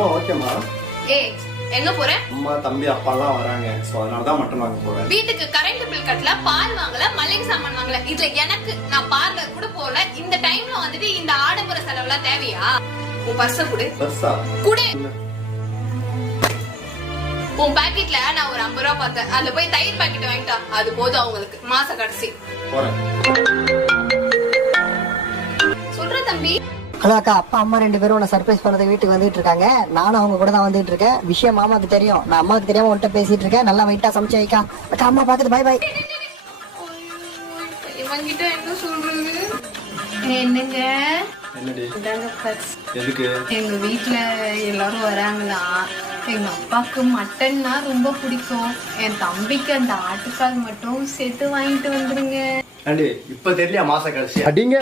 ஓகேமா. ஏய் எங்க போற? அம்மா தம்பி அப்பா எல்லாம் வராங்க, சோ அதனால தான் மட்டன் வாங்க போறேன். வீட்டுக்கு கரண்ட் பில் கட்டல, பால் வாங்கல, மளிகை சாமான் வாங்கல. இதுல எனக்கு நான் பார்லர் கூட போல. இந்த டைம்ல வந்துட்டு இந்த ஆடம்பர செலவுலாம் தேவையா? உன் பர்ஸ குடு. பர்ஸா? குடு. உன் பாக்கெட்ல நான் ஒரு 50 ரூபாய் பார்த்தேன். அதுல போய் தயிர் பாக்கெட் வாங்கிட்டா அது போதும் அவங்களுக்கு மாச கடைசி. போறேன். சொல்ற தம்பி. ஹலோ அக்கா, அப்பா அம்மா 2 பேரும் உன்னை சர்ப்ரைஸ் பண்ணது வீட்டுக்கு வந்துட்டு இருக்காங்க. நானும் அவங்க கூட தான் வந்துட்டு இருக்கேன். விஷயம் மாமாக்கு தெரியும். நான் அம்மாவுக்கு தெரியாம உன்கிட்ட பேசிட்டு இருக்கேன். நல்லா வெயிட்டா சமைச்சு வைக்கா. அக்கா அம்மா பாக்குது. Bye bye. இவங்கிட்ட என்ன சொல்றது? என்னங்க? என்னடி? இதாங்க பர்ஸ். எதுக்கு? எங்க வீட்டுல எல்லாரும் வராங்களா, எங்க அப்பாக்கு மட்டன்னா ரொம்ப பிடிக்கும். என் தம்பிக்கு அந்த ஆட்டுக்கால் மட்டும் சேர்த்து வாங்கிட்டு வந்துருங்க. இப்ப தெரியல மாச கடைசி. அடிங்க.